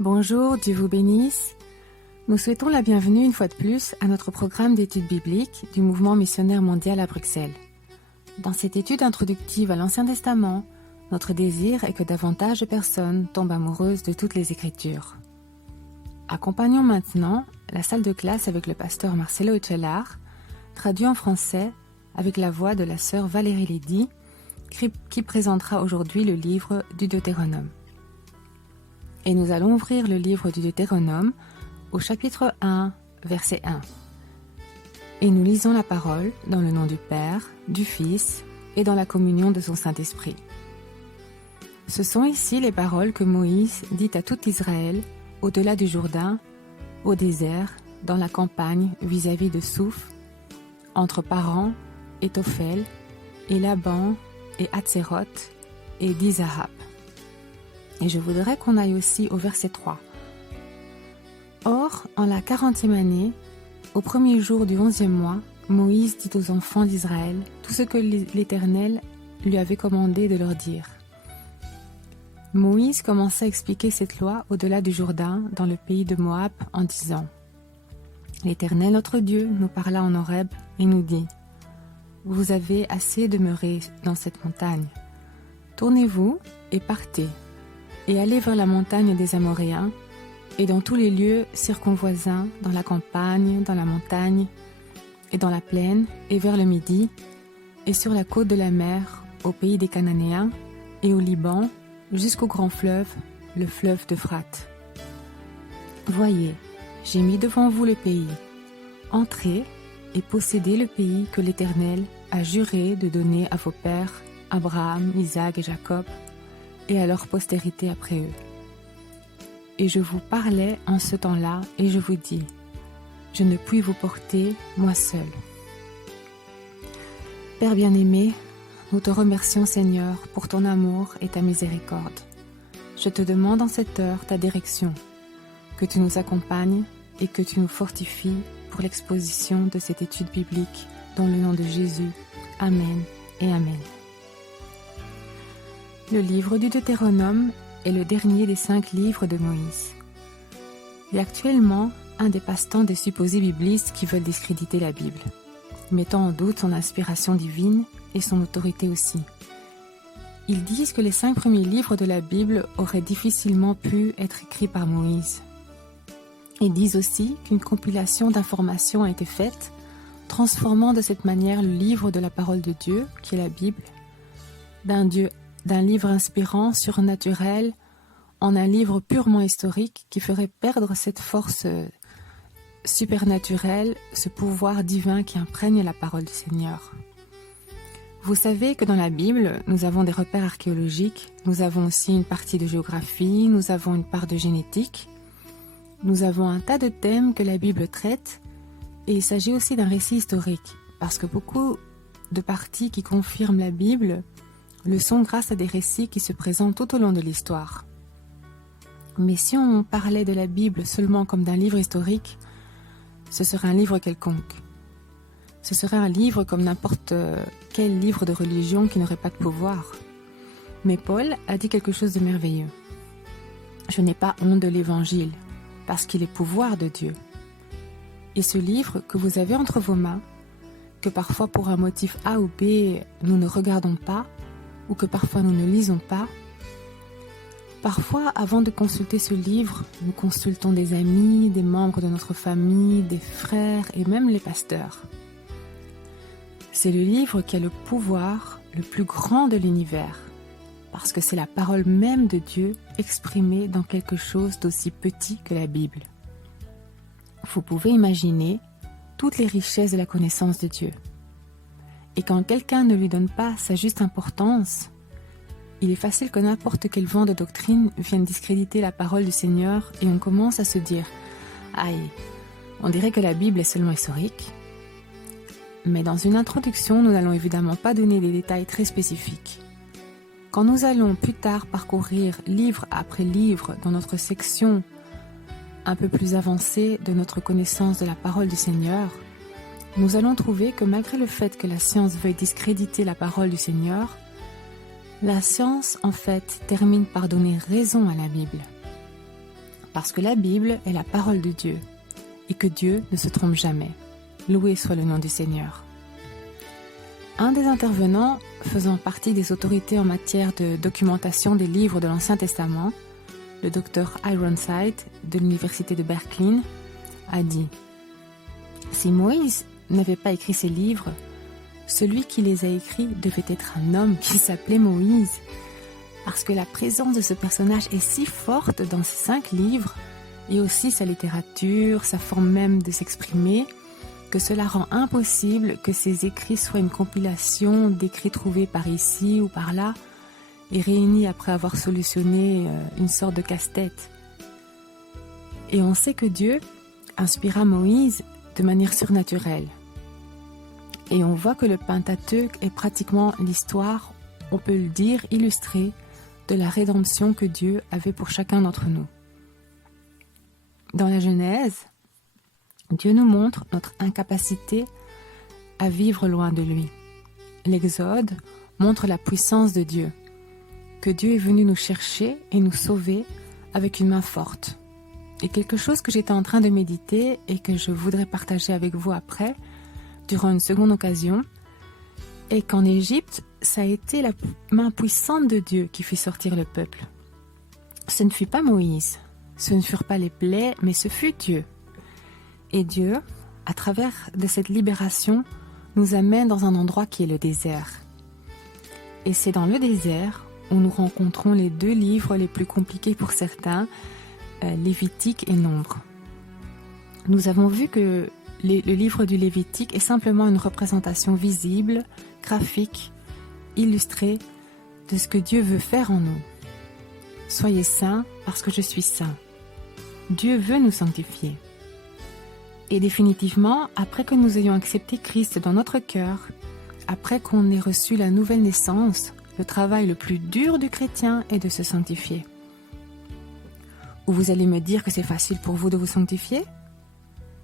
Bonjour, Dieu vous bénisse. Nous souhaitons la bienvenue une fois de plus à notre programme d'études bibliques du Mouvement missionnaire mondial à Bruxelles. Dans cette étude introductive à l'Ancien Testament, notre désir est que davantage de personnes tombent amoureuses de toutes les Écritures. Accompagnons maintenant la salle de classe avec le pasteur Marcelo Echelar, traduit en français avec la voix de la sœur Valérie Lédy, qui présentera aujourd'hui le livre du Deutéronome. Et nous allons ouvrir le livre du Deutéronome au chapitre 1, verset 1. Et nous lisons la parole dans le nom du Père, du Fils et dans la communion de son Saint-Esprit. Ce sont ici les paroles que Moïse dit à tout Israël au-delà du Jourdain, au désert, dans la campagne vis-à-vis de Souf, entre Paran et Tophel, et Laban et Hatzeroth et Dizahab. Et je voudrais qu'on aille aussi au verset 3. Or, en la 40e année, au premier jour du 11e mois, Moïse dit aux enfants d'Israël tout ce que l'Éternel lui avait commandé de leur dire. Moïse commença à expliquer cette loi au-delà du Jourdain, dans le pays de Moab, en disant « L'Éternel notre Dieu nous parla en Horeb et nous dit « Vous avez assez demeuré dans cette montagne. Tournez-vous et partez. » Et allez vers la montagne des Amoréens, et dans tous les lieux circonvoisins, dans la campagne, dans la montagne, et dans la plaine, et vers le midi, et sur la côte de la mer, au pays des Cananéens, et au Liban, jusqu'au grand fleuve, le fleuve d'Euphrate. Voyez, j'ai mis devant vous le pays. Entrez et possédez le pays que l'Éternel a juré de donner à vos pères, Abraham, Isaac et Jacob, et à leur postérité après eux. Et je vous parlais en ce temps-là, et je vous dis, je ne puis vous porter, moi seul. Père bien-aimé, nous te remercions, Seigneur, pour ton amour et ta miséricorde. Je te demande en cette heure ta direction, que tu nous accompagnes et que tu nous fortifies pour l'exposition de cette étude biblique, dans le nom de Jésus. Amen et Amen. Le livre du Deutéronome est le dernier des 5 livres de Moïse. Il est actuellement un des passe-temps des supposés biblistes qui veulent discréditer la Bible, mettant en doute son inspiration divine et son autorité aussi. Ils disent que les 5 premiers livres de la Bible auraient difficilement pu être écrits par Moïse. Ils disent aussi qu'une compilation d'informations a été faite, transformant de cette manière le livre de la parole de Dieu, qui est la Bible, d'un livre inspirant, surnaturel, en un livre purement historique qui ferait perdre cette force supernaturelle, ce pouvoir divin qui imprègne la parole du Seigneur. Vous savez que dans la Bible, nous avons des repères archéologiques, nous avons aussi une partie de géographie, nous avons une part de génétique, nous avons un tas de thèmes que la Bible traite, et il s'agit aussi d'un récit historique, parce que beaucoup de parties qui confirment la Bible le sont grâce à des récits qui se présentent tout au long de l'histoire. Mais si on parlait de la Bible seulement comme d'un livre historique, ce serait un livre quelconque. Ce serait un livre comme n'importe quel livre de religion qui n'aurait pas de pouvoir. Mais Paul a dit quelque chose de merveilleux. Je n'ai pas honte de l'Évangile, parce qu'il est pouvoir de Dieu. Et ce livre que vous avez entre vos mains, que parfois pour un motif A ou B, nous ne regardons pas, ou que parfois nous ne lisons pas. Parfois, avant de consulter ce livre, nous consultons des amis, des membres de notre famille, des frères et même les pasteurs. C'est le livre qui a le pouvoir le plus grand de l'univers, parce que c'est la parole même de Dieu exprimée dans quelque chose d'aussi petit que la Bible. Vous pouvez imaginer toutes les richesses de la connaissance de Dieu. Et quand quelqu'un ne lui donne pas sa juste importance, il est facile que n'importe quel vent de doctrine vienne discréditer la parole du Seigneur et on commence à se dire « Aïe, on dirait que la Bible est seulement historique. » Mais dans une introduction, nous n'allons évidemment pas donner des détails très spécifiques. Quand nous allons plus tard parcourir livre après livre dans notre section un peu plus avancée de notre connaissance de la parole du Seigneur, nous allons trouver que malgré le fait que la science veuille discréditer la parole du Seigneur, la science, en fait, termine par donner raison à la Bible. parce que la Bible est la parole de Dieu et que Dieu ne se trompe jamais. Loué soit le nom du Seigneur. Un des intervenants, faisant partie des autorités en matière de documentation des livres de l'Ancien Testament, le docteur Ironside de l'université de Berkeley, a dit « Si Moïse n'avait pas écrit ces livres, celui qui les a écrits devait être un homme qui s'appelait Moïse, parce que la présence de ce personnage est si forte dans ces 5 livres, et aussi sa littérature, sa forme même de s'exprimer, que cela rend impossible que ces écrits soient une compilation d'écrits trouvés par ici ou par là, et réunis après avoir solutionné une sorte de casse-tête. Et on sait que Dieu inspira Moïse de manière surnaturelle. Et on voit que le Pentateuque est pratiquement l'histoire, on peut le dire, illustrée de la rédemption que Dieu avait pour chacun d'entre nous. Dans la Genèse, Dieu nous montre notre incapacité à vivre loin de lui. L'Exode montre la puissance de Dieu, que Dieu est venu nous chercher et nous sauver avec une main forte. Et quelque chose que j'étais en train de méditer et que je voudrais partager avec vous après, durant une seconde occasion, est qu'en Égypte, ça a été la main puissante de Dieu qui fit sortir le peuple. Ce ne fut pas Moïse, ce ne furent pas les plaies, mais ce fut Dieu. Et Dieu, à travers de cette libération, nous amène dans un endroit qui est le désert. Et c'est dans le désert où nous rencontrons les 2 livres les plus compliqués pour certains, Lévitique et Nombre. Nous avons vu que le livre du Lévitique est simplement une représentation visible, graphique, illustrée de ce que Dieu veut faire en nous. Soyez saints parce que je suis saint. Dieu veut nous sanctifier. Et définitivement, après que nous ayons accepté Christ dans notre cœur, après qu'on ait reçu la nouvelle naissance, le travail le plus dur du chrétien est de se sanctifier. Ou vous allez me dire que c'est facile pour vous de vous sanctifier ?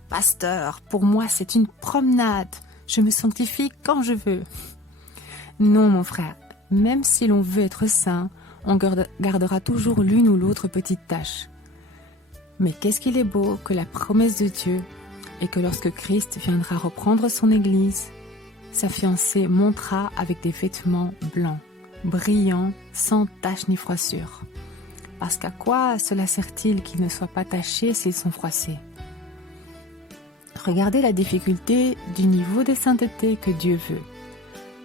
Pasteur, pour moi c'est une promenade, je me sanctifie quand je veux. Non mon frère, même si l'on veut être saint, on gardera toujours l'une ou l'autre petite tâche. Mais qu'est-ce qu'il est beau que la promesse de Dieu et que lorsque Christ viendra reprendre son Église, sa fiancée montera avec des vêtements blancs, brillants, sans tache ni froissure. Parce qu'à quoi cela sert-il qu'ils ne soient pas tachés s'ils sont froissés ? Regardez la difficulté du niveau de sainteté que Dieu veut.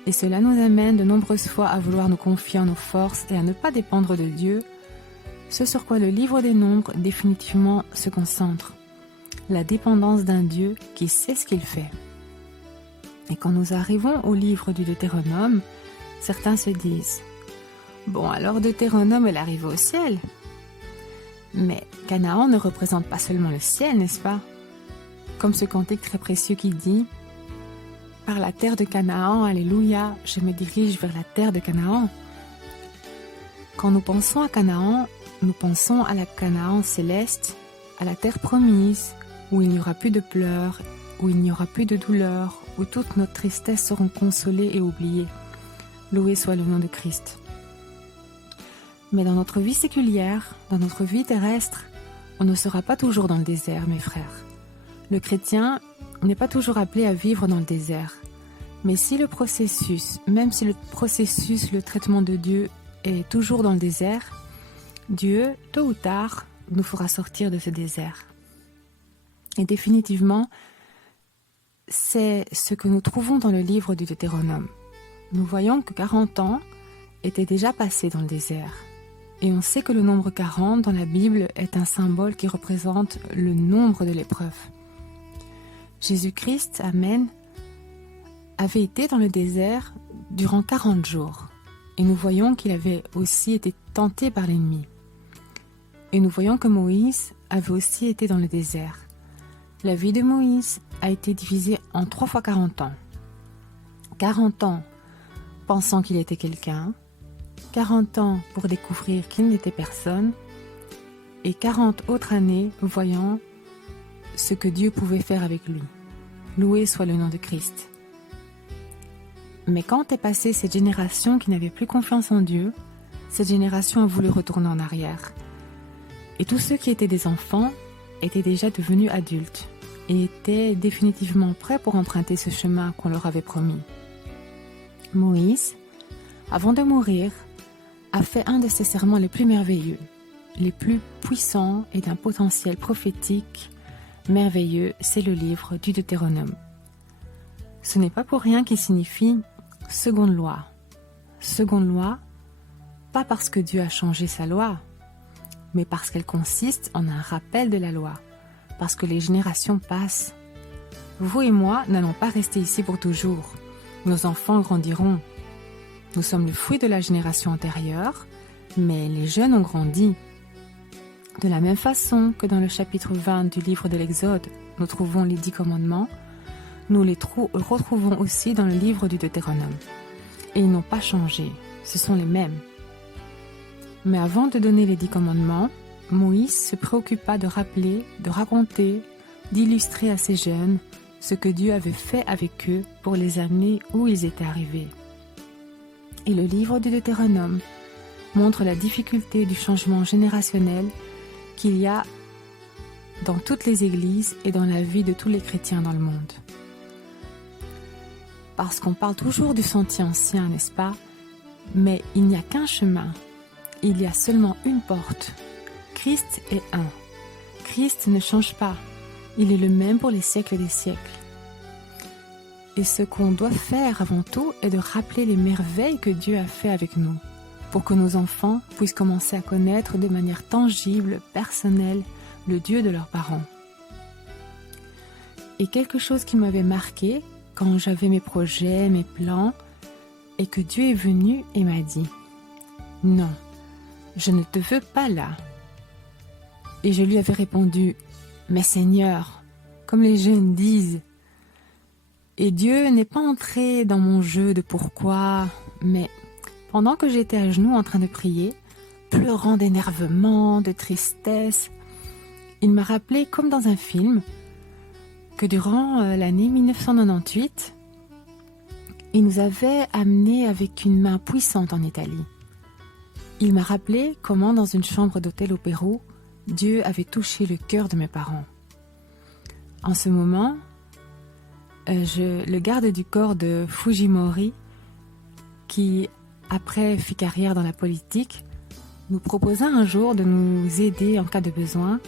Et cela nous amène de nombreuses fois à vouloir nous confier en nos forces et à ne pas dépendre de Dieu, ce sur quoi le livre des Nombres définitivement se concentre. La dépendance d'un Dieu qui sait ce qu'il fait. Et quand nous arrivons au livre du Deutéronome, certains se disent « Bon, alors Deutéronome est arrivé au ciel ». Mais Canaan ne représente pas seulement le ciel, n'est-ce pas ? Comme ce cantique très précieux qui dit « Par la terre de Canaan, alléluia, je me dirige vers la terre de Canaan ». Quand nous pensons à Canaan, nous pensons à la Canaan céleste, à la terre promise, où il n'y aura plus de pleurs, où il n'y aura plus de douleur, où toutes nos tristesses seront consolées et oubliées. Loué soit le nom de Christ. Mais dans notre vie séculière, dans notre vie terrestre, on ne sera pas toujours dans le désert, mes frères. Le chrétien n'est pas toujours appelé à vivre dans le désert. Mais si le processus, même si le processus, le traitement de Dieu est toujours dans le désert, Dieu, tôt ou tard, nous fera sortir de ce désert. Et définitivement, c'est ce que nous trouvons dans le livre du Deutéronome. Nous voyons que 40 ans étaient déjà passés dans le désert. Et on sait que le nombre 40 dans la Bible est un symbole qui représente le nombre de l'épreuve. Jésus-Christ, Amen, avait été dans le désert durant 40 jours. Et nous voyons qu'il avait aussi été tenté par l'ennemi. Et nous voyons que Moïse avait aussi été dans le désert. La vie de Moïse a été divisée en 3 fois 40 ans. 40 ans pensant qu'il était quelqu'un, 40 ans pour découvrir qu'il n'était personne, et 40 autres années voyant ce que Dieu pouvait faire avec lui. Loué soit le nom de Christ. Mais quand est passée cette génération qui n'avait plus confiance en Dieu, cette génération a voulu retourner en arrière. Et tous ceux qui étaient des enfants étaient déjà devenus adultes et étaient définitivement prêts pour emprunter ce chemin qu'on leur avait promis. Moïse, avant de mourir, a fait un de ses serments les plus merveilleux, les plus puissants et d'un potentiel prophétique merveilleux, c'est le livre du Deutéronome. Ce n'est pas pour rien qu'il signifie « seconde loi ». Seconde loi, pas parce que Dieu a changé sa loi, mais parce qu'elle consiste en un rappel de la loi, parce que les générations passent. Vous et moi n'allons pas rester ici pour toujours. Nos enfants grandiront. Nous sommes le fruit de la génération antérieure, mais les jeunes ont grandi. De la même façon que dans le chapitre 20 du livre de l'Exode, nous trouvons les 10 commandements, nous les retrouvons aussi dans le livre du Deutéronome. Et ils n'ont pas changé, ce sont les mêmes. Mais avant de donner les 10 commandements, Moïse se préoccupa de rappeler, de raconter, d'illustrer à ces jeunes ce que Dieu avait fait avec eux pour les amener où ils étaient arrivés. Et le livre du Deutéronome montre la difficulté du changement générationnel qu'il y a dans toutes les églises et dans la vie de tous les chrétiens dans le monde. Parce qu'on parle toujours du sentier ancien, n'est-ce pas? Mais il n'y a qu'un chemin. Il y a seulement une porte. Christ est un. Christ ne change pas. Il est le même pour les siècles des siècles. Et ce qu'on doit faire avant tout est de rappeler les merveilles que Dieu a fait avec nous, pour que nos enfants puissent commencer à connaître de manière tangible, personnelle, le Dieu de leurs parents. Et quelque chose qui m'avait marqué quand j'avais mes projets, mes plans, est que Dieu est venu et m'a dit « Non, je ne te veux pas là. » Et je lui avais répondu « Mais Seigneur, comme les jeunes disent. » Et Dieu n'est pas entré dans mon jeu de pourquoi, mais pendant que j'étais à genoux en train de prier, pleurant d'énervement, de tristesse, il m'a rappelé, comme dans un film, que durant l'année 1998, il nous avait amenés avec une main puissante en Italie. Il m'a rappelé comment, dans une chambre d'hôtel au Pérou, Dieu avait touché le cœur de mes parents. En ce moment, le garde du corps de Fujimori, qui après fit carrière dans la politique, nous proposa un jour de nous aider en cas de besoin,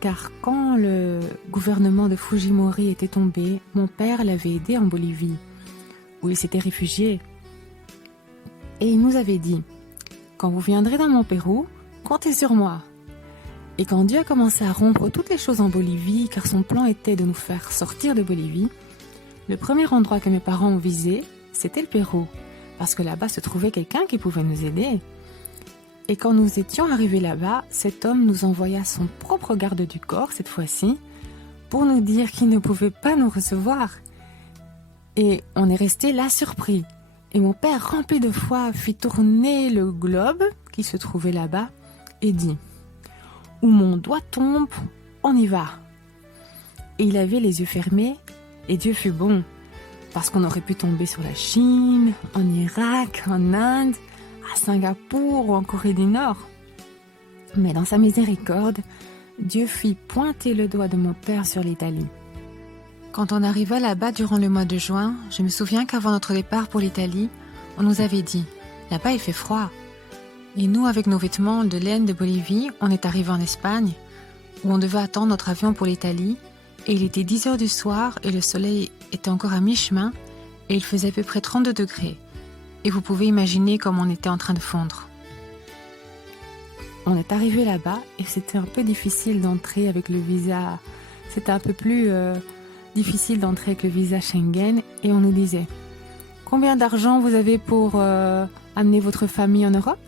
car quand le gouvernement de Fujimori était tombé, mon père l'avait aidé en Bolivie, où il s'était réfugié. Et il nous avait dit « Quand vous viendrez dans mon Pérou, comptez sur moi ». Et quand Dieu a commencé à rompre toutes les choses en Bolivie, car son plan était de nous faire sortir de Bolivie, le premier endroit que mes parents ont visé, c'était le Pérou, parce que là-bas se trouvait quelqu'un qui pouvait nous aider. Et quand nous étions arrivés là-bas, cet homme nous envoya son propre garde du corps, cette fois-ci, pour nous dire qu'il ne pouvait pas nous recevoir. Et on est resté là surpris. Et mon père, rempli de foi, fit tourner le globe qui se trouvait là-bas et dit « Où mon doigt tombe, on y va !» Et il avait les yeux fermés, et Dieu fut bon, parce qu'on aurait pu tomber sur la Chine, en Irak, en Inde, à Singapour ou en Corée du Nord. Mais dans sa miséricorde, Dieu fit pointer le doigt de mon père sur l'Italie. Quand on arriva là-bas durant le mois de juin, je me souviens qu'avant notre départ pour l'Italie, on nous avait dit « Là-bas il fait froid ». Et nous, avec nos vêtements de laine de Bolivie, on est arrivés en Espagne, où on devait attendre notre avion pour l'Italie, et il était 10 heures du soir et le soleil était encore à mi-chemin, et il faisait à peu près 32 degrés. Et vous pouvez imaginer comme on était en train de fondre. On est arrivé là-bas et c'était un peu difficile d'entrer avec le visa. C'était un peu plus difficile d'entrer avec le visa Schengen et on nous disait « Combien d'argent vous avez pour amener votre famille en Europe ?»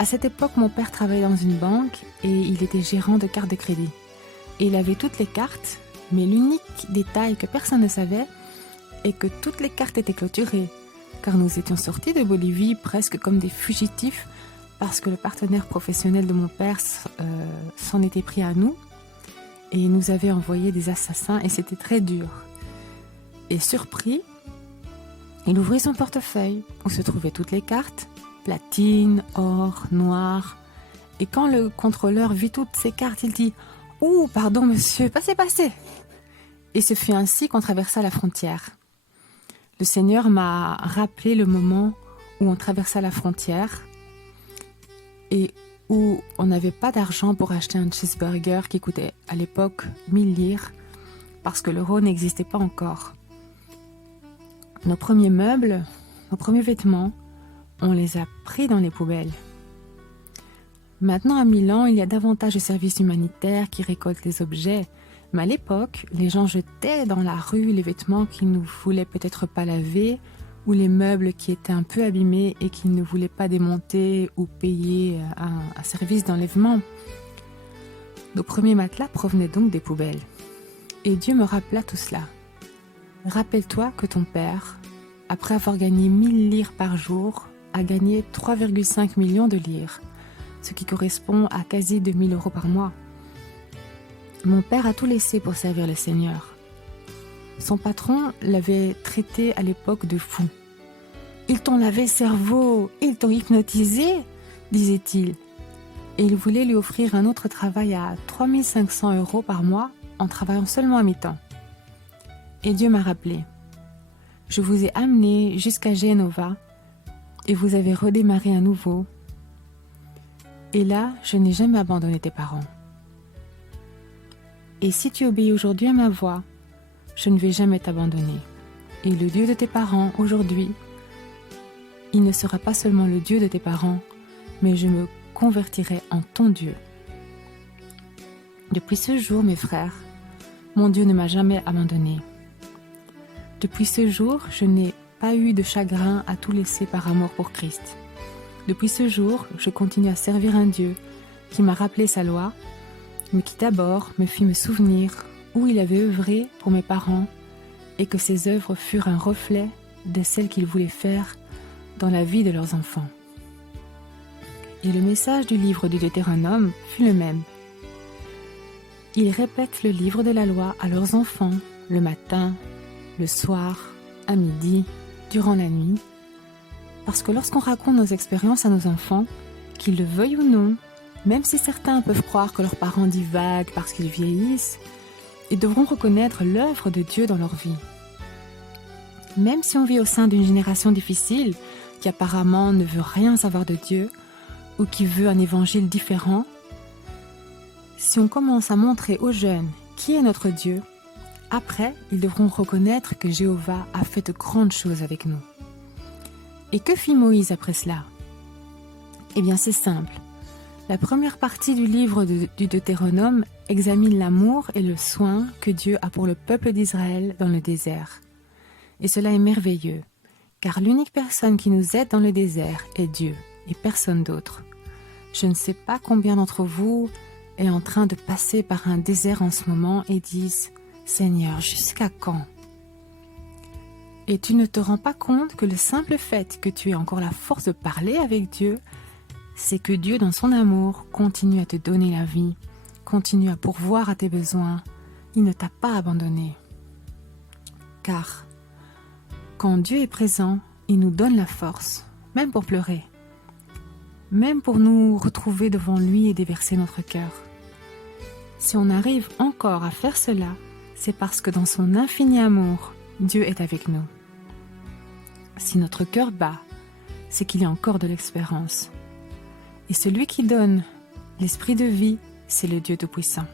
À cette époque, mon père travaillait dans une banque et il était gérant de cartes de crédit. Et il avait toutes les cartes, mais l'unique détail que personne ne savait est que toutes les cartes étaient clôturées, car nous étions sortis de Bolivie presque comme des fugitifs parce que le partenaire professionnel de mon père s'en était pris à nous et nous avait envoyé des assassins et c'était très dur. Et surpris, il ouvrit son portefeuille où se trouvaient toutes les cartes, platine, or, noir, Et quand le contrôleur vit toutes ces cartes, il dit « Ouh, pardon monsieur, passez !» Et ce fut ainsi qu'on traversa la frontière. Le Seigneur m'a rappelé le moment où on traversa la frontière et où on n'avait pas d'argent pour acheter un cheeseburger qui coûtait à l'époque 1000 lire parce que l'euro n'existait pas encore. Nos premiers meubles, nos premiers vêtements, on les a pris dans les poubelles. Maintenant, à Milan, il y a davantage de services humanitaires qui récoltent les objets. Mais à l'époque, les gens jetaient dans la rue les vêtements qu'ils ne voulaient peut-être pas laver ou les meubles qui étaient un peu abîmés et qu'ils ne voulaient pas démonter ou payer un service d'enlèvement. Nos premiers matelas provenaient donc des poubelles. Et Dieu me rappela tout cela. Rappelle-toi que ton père, après avoir gagné 1000 lires par jour, a gagné 3,5 millions de lires, ce qui correspond à quasi 2000 euros par mois. Mon père a tout laissé pour servir le Seigneur. Son patron l'avait traité à l'époque de fou. « Ils t'ont lavé le cerveau, ils t'ont hypnotisé » disait-il. Et il voulait lui offrir un autre travail à 3500 euros par mois en travaillant seulement à mi-temps. Et Dieu m'a rappelé. Je vous ai amené jusqu'à Genova et vous avez redémarré à nouveau. Et là, je n'ai jamais abandonné tes parents. Et si tu obéis aujourd'hui à ma voix, je ne vais jamais t'abandonner. Et le Dieu de tes parents, aujourd'hui, il ne sera pas seulement le Dieu de tes parents, mais je me convertirai en ton Dieu. Depuis ce jour, mes frères, mon Dieu ne m'a jamais abandonné. Depuis ce jour, je n'ai pas eu de chagrin à tout laisser par amour pour Christ. Depuis ce jour, je continue à servir un Dieu qui m'a rappelé sa loi, mais qui d'abord me fit me souvenir où il avait œuvré pour mes parents et que ses œuvres furent un reflet de celles qu'il voulait faire dans la vie de leurs enfants. Et le message du livre du Deutéronome fut le même. Ils répètent le livre de la loi à leurs enfants le matin, le soir, à midi, durant la nuit, parce que lorsqu'on raconte nos expériences à nos enfants, qu'ils le veuillent ou non, même si certains peuvent croire que leurs parents divaguent parce qu'ils vieillissent, ils devront reconnaître l'œuvre de Dieu dans leur vie. Même si on vit au sein d'une génération difficile, qui apparemment ne veut rien savoir de Dieu, ou qui veut un évangile différent, si on commence à montrer aux jeunes qui est notre Dieu, après, ils devront reconnaître que Jéhovah a fait de grandes choses avec nous. Et que fit Moïse après cela? Eh bien, c'est simple. La première partie du livre du Deutéronome examine l'amour et le soin que Dieu a pour le peuple d'Israël dans le désert. Et cela est merveilleux, car l'unique personne qui nous aide dans le désert est Dieu et personne d'autre. Je ne sais pas combien d'entre vous est en train de passer par un désert en ce moment et disent « Seigneur, jusqu'à quand ?» Et tu ne te rends pas compte que le simple fait que tu aies encore la force de parler avec Dieu, c'est que Dieu, dans son amour, continue à te donner la vie, continue à pourvoir à tes besoins. Il ne t'a pas abandonné. Car quand Dieu est présent, il nous donne la force, même pour pleurer, même pour nous retrouver devant lui et déverser notre cœur. Si on arrive encore à faire cela, c'est parce que dans son infini amour, Dieu est avec nous. Si notre cœur bat, c'est qu'il y a encore de l'espérance. Et celui qui donne l'esprit de vie, c'est le Dieu Tout-Puissant.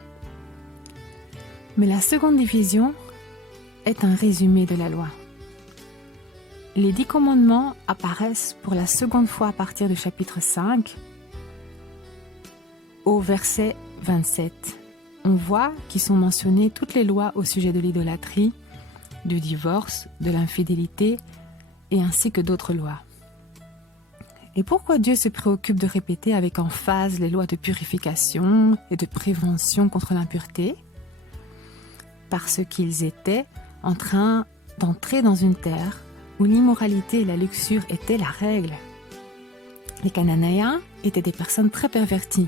Mais la seconde division est un résumé de la loi. Les 10 commandements apparaissent pour la seconde fois à partir du chapitre 5 au verset 27. On voit qu'ils sont mentionnées toutes les lois au sujet de l'idolâtrie, du divorce, de l'infidélité et ainsi que d'autres lois. Et pourquoi Dieu se préoccupe de répéter avec emphase les lois de purification et de prévention contre l'impureté? Parce qu'ils étaient en train d'entrer dans une terre où l'immoralité et la luxure étaient la règle. Les Cananéens étaient des personnes très perverties.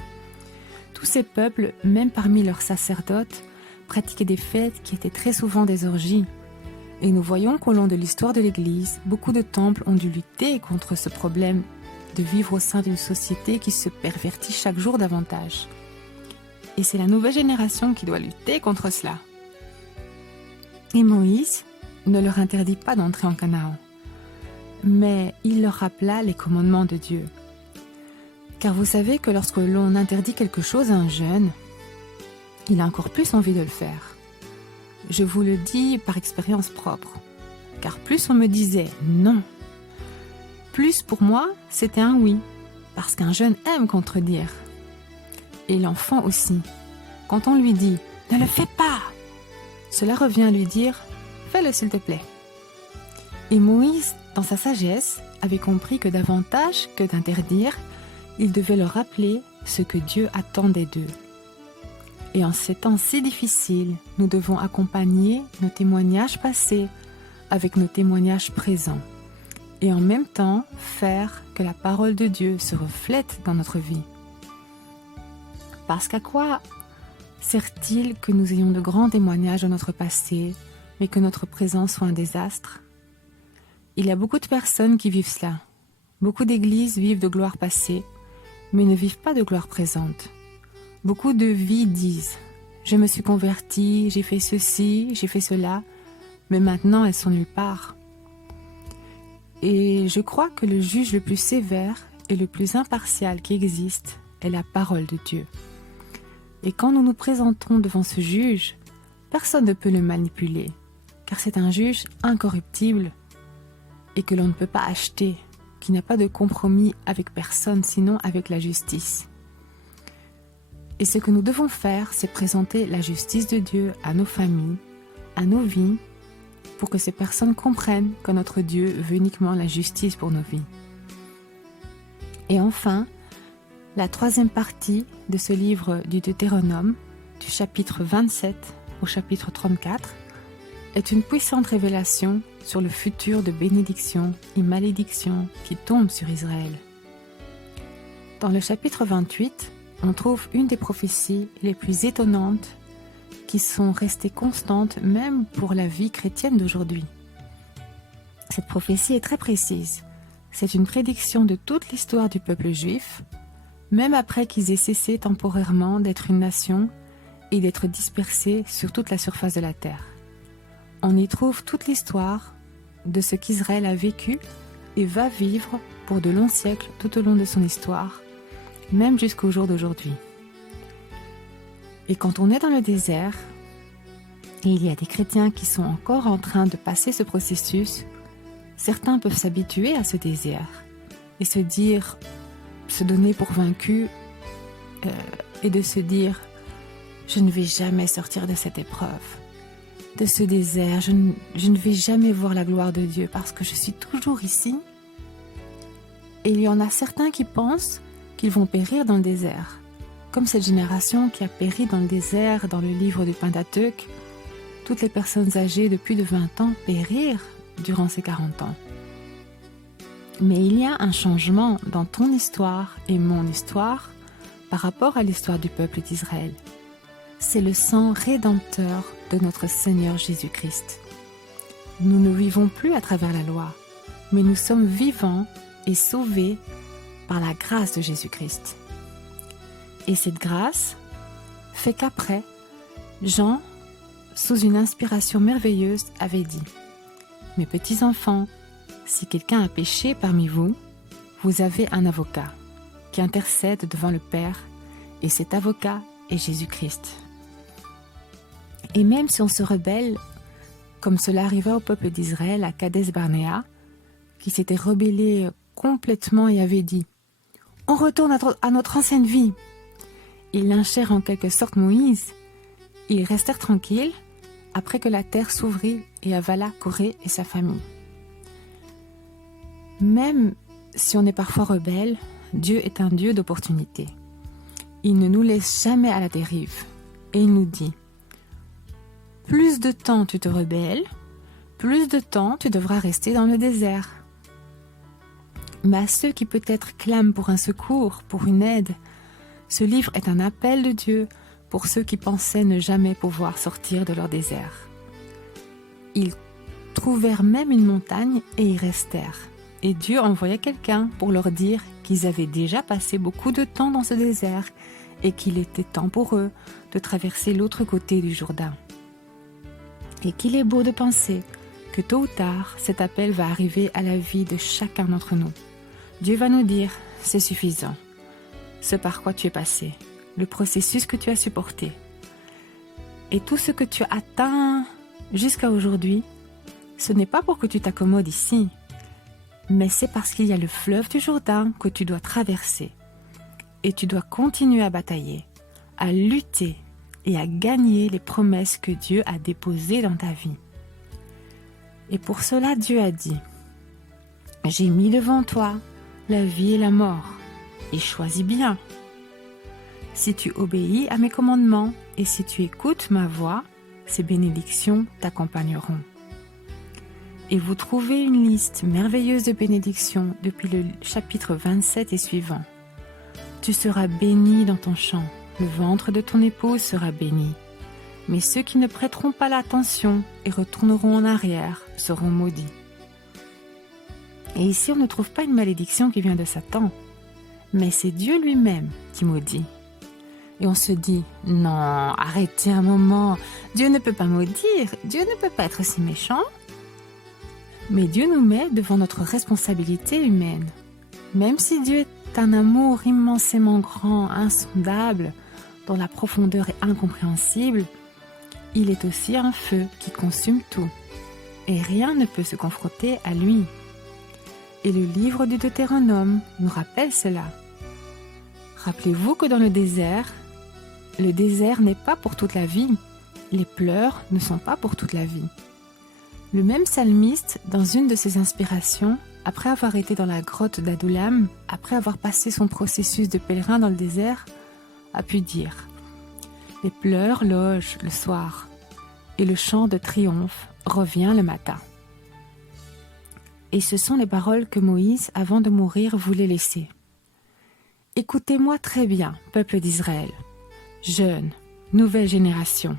Tous ces peuples, même parmi leurs sacerdotes, pratiquaient des fêtes qui étaient très souvent des orgies. Et nous voyons qu'au long de l'histoire de l'Église, beaucoup de temples ont dû lutter contre ce problème de vivre au sein d'une société qui se pervertit chaque jour davantage. Et c'est la nouvelle génération qui doit lutter contre cela. Et Moïse ne leur interdit pas d'entrer en Canaan, mais il leur rappela les commandements de Dieu. Car vous savez que lorsque l'on interdit quelque chose à un jeune, il a encore plus envie de le faire. Je vous le dis par expérience propre, car plus on me disait non, plus pour moi c'était un oui, parce qu'un jeune aime contredire. Et l'enfant aussi, quand on lui dit « ne le fais pas », cela revient à lui dire « fais-le s'il te plaît ». Et Moïse, dans sa sagesse, avait compris que davantage que d'interdire, il devait leur rappeler ce que Dieu attendait d'eux. Et en ces temps si difficiles, nous devons accompagner nos témoignages passés avec nos témoignages présents et en même temps faire que la parole de Dieu se reflète dans notre vie. Parce qu'à quoi sert-il que nous ayons de grands témoignages de notre passé, mais que notre présent soit un désastre? Il y a beaucoup de personnes qui vivent cela. Beaucoup d'églises vivent de gloire passée, mais ne vivent pas de gloire présente. Beaucoup de vies disent « je me suis convertie, j'ai fait ceci, j'ai fait cela », mais maintenant elles sont nulle part. Et je crois que le juge le plus sévère et le plus impartial qui existe est la parole de Dieu. Et quand nous nous présentons devant ce juge, personne ne peut le manipuler, car c'est un juge incorruptible et que l'on ne peut pas acheter, qui n'a pas de compromis avec personne, sinon avec la justice. Et ce que nous devons faire, c'est présenter la justice de Dieu à nos familles, à nos vies, pour que ces personnes comprennent que notre Dieu veut uniquement la justice pour nos vies. Et enfin, la troisième partie de ce livre du Deutéronome, du chapitre 27 au chapitre 34, est une puissante révélation sur le futur de bénédiction et malédiction qui tombe sur Israël. Dans le chapitre 28, on trouve une des prophéties les plus étonnantes qui sont restées constantes même pour la vie chrétienne d'aujourd'hui. Cette prophétie est très précise. C'est une prédiction de toute l'histoire du peuple juif, même après qu'ils aient cessé temporairement d'être une nation et d'être dispersés sur toute la surface de la terre. On y trouve toute l'histoire de ce qu'Israël a vécu et va vivre pour de longs siècles tout au long de son histoire, même jusqu'au jour d'aujourd'hui. Et quand on est dans le désert, et il y a des chrétiens qui sont encore en train de passer ce processus, certains peuvent s'habituer à ce désert et se donner pour vaincu et de se dire « je ne vais jamais sortir de cette épreuve, de ce désert, je ne vais jamais voir la gloire de Dieu parce que je suis toujours ici ». Et il y en a certains qui pensent qu'ils vont périr dans le désert, comme cette génération qui a péri dans le désert dans le livre du Pentateuque. Toutes les personnes âgées de plus de 20 ans périrent durant ces 40 ans. Mais il y a un changement dans ton histoire et mon histoire par rapport à l'histoire du peuple d'Israël. C'est le sang rédempteur de notre Seigneur Jésus-Christ. Nous ne vivons plus à travers la loi, mais nous sommes vivants et sauvés par la grâce de Jésus-Christ. Et cette grâce fait qu'après, Jean, sous une inspiration merveilleuse, avait dit « Mes petits enfants, si quelqu'un a péché parmi vous, vous avez un avocat qui intercède devant le Père, et cet avocat est Jésus-Christ. » Et même si on se rebelle, comme cela arriva au peuple d'Israël à Kadès Barnéa, qui s'était rebellé complètement et avait dit « On retourne à notre ancienne vie ». Ils lynchèrent en quelque sorte Moïse. Ils restèrent tranquilles après que la terre s'ouvrit et avala Corée et sa famille. Même si on est parfois rebelle, Dieu est un Dieu d'opportunité. Il ne nous laisse jamais à la dérive et il nous dit « Plus de temps tu te rebelles, plus de temps tu devras rester dans le désert. » Mais à ceux qui peut-être clament pour un secours, pour une aide, ce livre est un appel de Dieu pour ceux qui pensaient ne jamais pouvoir sortir de leur désert. Ils trouvèrent même une montagne et y restèrent. et Dieu envoya quelqu'un pour leur dire qu'ils avaient déjà passé beaucoup de temps dans ce désert et qu'il était temps pour eux de traverser l'autre côté du Jourdain. Et qu'il est beau de penser que tôt ou tard, cet appel va arriver à la vie de chacun d'entre nous. Dieu va nous dire, c'est suffisant. Ce par quoi tu es passé, le processus que tu as supporté. Et tout ce que tu as atteint jusqu'à aujourd'hui, ce n'est pas pour que tu t'accommodes ici, mais c'est parce qu'il y a le fleuve du Jourdain que tu dois traverser. Et tu dois continuer à batailler, à lutter et à gagner les promesses que Dieu a déposées dans ta vie. Et pour cela, Dieu a dit, « J'ai mis devant toi la vie et la mort, et choisis bien. Si tu obéis à mes commandements et si tu écoutes ma voix, ces bénédictions t'accompagneront. » Et vous trouvez une liste merveilleuse de bénédictions depuis le chapitre 27 et suivant. Tu seras béni dans ton champ, le ventre de ton épouse sera béni. Mais ceux qui ne prêteront pas l'attention et retourneront en arrière seront maudits. Et ici, on ne trouve pas une malédiction qui vient de Satan, mais c'est Dieu lui-même qui maudit. Et on se dit, non, arrêtez un moment, Dieu ne peut pas maudire, Dieu ne peut pas être si méchant. Mais Dieu nous met devant notre responsabilité humaine. Même si Dieu est un amour immensément grand, insondable, dont la profondeur est incompréhensible, il est aussi un feu qui consume tout, et rien ne peut se confronter à lui. Et le livre du Deutéronome nous rappelle cela. Rappelez-vous que dans le désert n'est pas pour toute la vie, les pleurs ne sont pas pour toute la vie. Le même psalmiste, dans une de ses inspirations, après avoir été dans la grotte d'Adullam, après avoir passé son processus de pèlerin dans le désert, a pu dire « Les pleurs logent le soir, et le chant de triomphe revient le matin. » Et ce sont les paroles que Moïse, avant de mourir, voulait laisser. « Écoutez-moi très bien, peuple d'Israël, jeunes, nouvelle génération,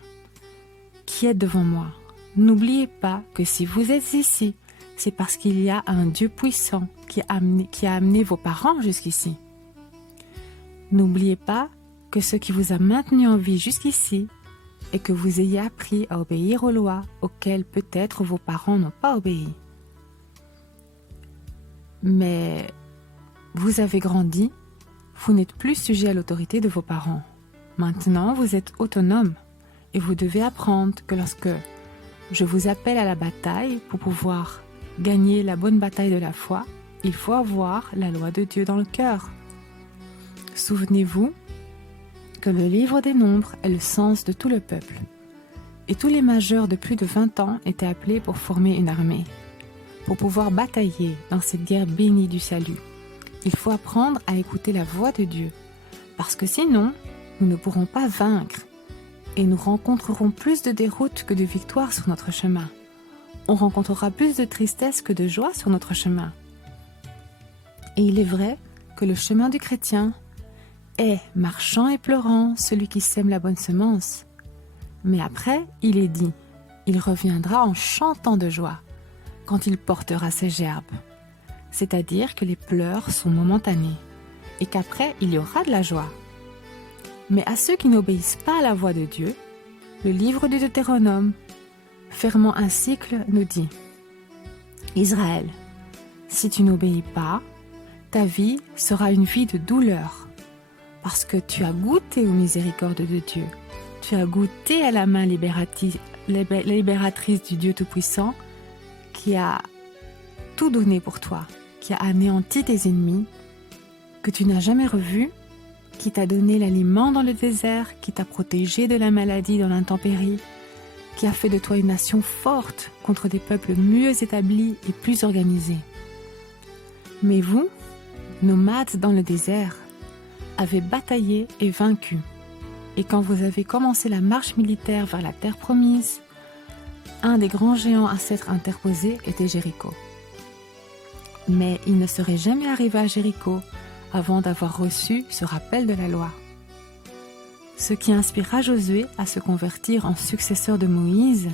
qui êtes devant moi. N'oubliez pas que si vous êtes ici, c'est parce qu'il y a un Dieu puissant qui a amené vos parents jusqu'ici. N'oubliez pas que ce qui vous a maintenu en vie jusqu'ici est que vous ayez appris à obéir aux lois auxquelles peut-être vos parents n'ont pas obéi. Mais vous avez grandi, vous n'êtes plus sujet à l'autorité de vos parents. Maintenant, vous êtes autonome et vous devez apprendre que lorsque je vous appelle à la bataille pour pouvoir gagner la bonne bataille de la foi, il faut avoir la loi de Dieu dans le cœur. Souvenez-vous que le livre des Nombres est le sens de tout le peuple. Et tous les majeurs de plus de 20 ans étaient appelés pour former une armée. Pour pouvoir batailler dans cette guerre bénie du salut, il faut apprendre à écouter la voix de Dieu. Parce que sinon, nous ne pourrons pas vaincre. Et nous rencontrerons plus de déroutes que de victoires sur notre chemin. On rencontrera plus de tristesse que de joie sur notre chemin. Et il est vrai que le chemin du chrétien est, marchant et pleurant, celui qui sème la bonne semence. Mais après, il est dit, il reviendra en chantant de joie quand il portera ses gerbes. C'est-à-dire que les pleurs sont momentanés et qu'après, il y aura de la joie. Mais à ceux qui n'obéissent pas à la voix de Dieu, le livre du Deutéronome, fermant un cycle, nous dit « Israël, si tu n'obéis pas, ta vie sera une vie de douleur, parce que tu as goûté aux miséricordes de Dieu, tu as goûté à la main libératrice du Dieu Tout-Puissant qui a tout donné pour toi, qui a anéanti tes ennemis, que tu n'as jamais revus, qui t'a donné l'aliment dans le désert, qui t'a protégé de la maladie dans l'intempérie, qui a fait de toi une nation forte contre des peuples mieux établis et plus organisés. Mais vous, nomades dans le désert, avez bataillé et vaincu. Et quand vous avez commencé la marche militaire vers la terre promise, un des grands géants à s'être interposé était Jéricho. Mais il ne serait jamais arrivé à Jéricho avant d'avoir reçu ce rappel de la loi. Ce qui inspira Josué à se convertir en successeur de Moïse,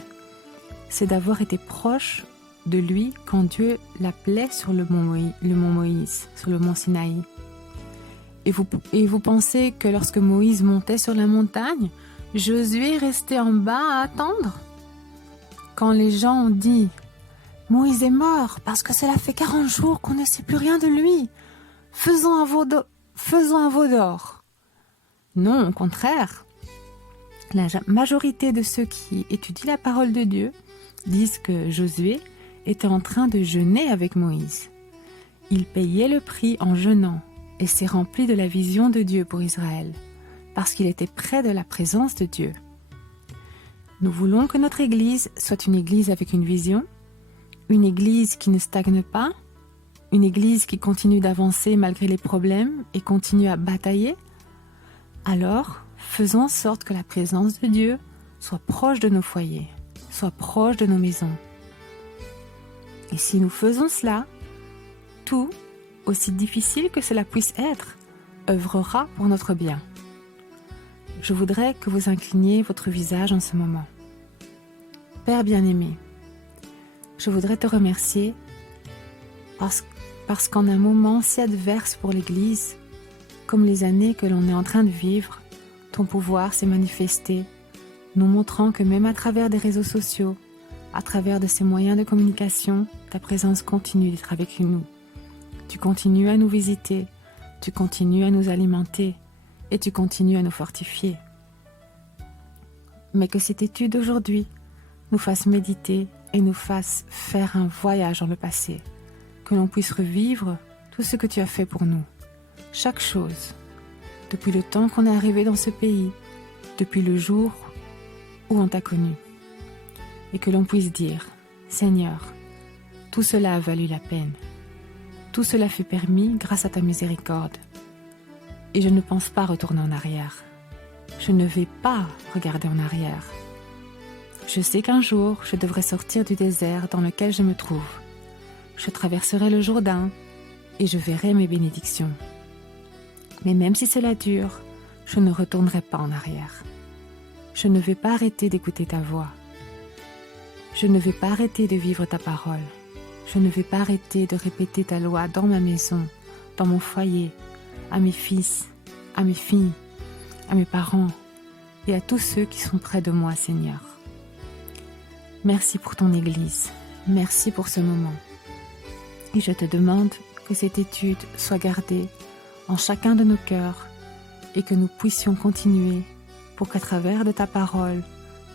c'est d'avoir été proche de lui quand Dieu l'appelait sur le mont Moïse, sur le mont Sinaï. Et vous pensez que lorsque Moïse montait sur la montagne, Josué restait en bas à attendre? Quand les gens ont dit « Moïse est mort parce que cela fait 40 jours qu'on ne sait plus rien de lui. Faisons un veau d'or. » Non, au contraire. La majorité de ceux qui étudient la parole de Dieu disent que Josué était en train de jeûner avec Moïse. Il payait le prix en jeûnant et s'est rempli de la vision de Dieu pour Israël, parce qu'il était près de la présence de Dieu. Nous voulons que notre Église soit une Église avec une vision, une Église qui ne stagne pas, une Église qui continue d'avancer malgré les problèmes et continue à batailler. Alors, faisons en sorte que la présence de Dieu soit proche de nos foyers, soit proche de nos maisons. Et si nous faisons cela, tout, aussi difficile que cela puisse être, œuvrera pour notre bien. Je voudrais que vous incliniez votre visage en ce moment. Père bien-aimé, je voudrais te remercier parce qu'en un moment si adverse pour l'Église, comme les années que l'on est en train de vivre, ton pouvoir s'est manifesté, nous montrant que même à travers des réseaux sociaux, à travers de ces moyens de communication, ta présence continue d'être avec nous. Tu continues à nous visiter, tu continues à nous alimenter et tu continues à nous fortifier. Mais que cette étude d'aujourd'hui nous fasse méditer et nous fasse faire un voyage dans le passé, que l'on puisse revivre tout ce que tu as fait pour nous, chaque chose, depuis le temps qu'on est arrivé dans ce pays, depuis le jour où on t'a connu, et que l'on puisse dire, Seigneur, tout cela a valu la peine, tout cela fut permis grâce à ta miséricorde, et je ne pense pas retourner en arrière, je ne vais pas regarder en arrière. Je sais qu'un jour, je devrais sortir du désert dans lequel je me trouve. Je traverserai le Jourdain et je verrai mes bénédictions. Mais même si cela dure, je ne retournerai pas en arrière. Je ne vais pas arrêter d'écouter ta voix. Je ne vais pas arrêter de vivre ta parole. Je ne vais pas arrêter de répéter ta loi dans ma maison, dans mon foyer, à mes fils, à mes filles, à mes parents et à tous ceux qui sont près de moi, Seigneur. Merci pour ton Église, merci pour ce moment. Et je te demande que cette étude soit gardée en chacun de nos cœurs et que nous puissions continuer pour qu'à travers de ta parole,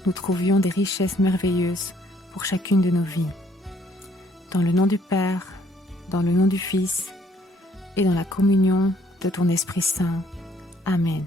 nous trouvions des richesses merveilleuses pour chacune de nos vies. Dans le nom du Père, dans le nom du Fils et dans la communion de ton Esprit Saint. Amen.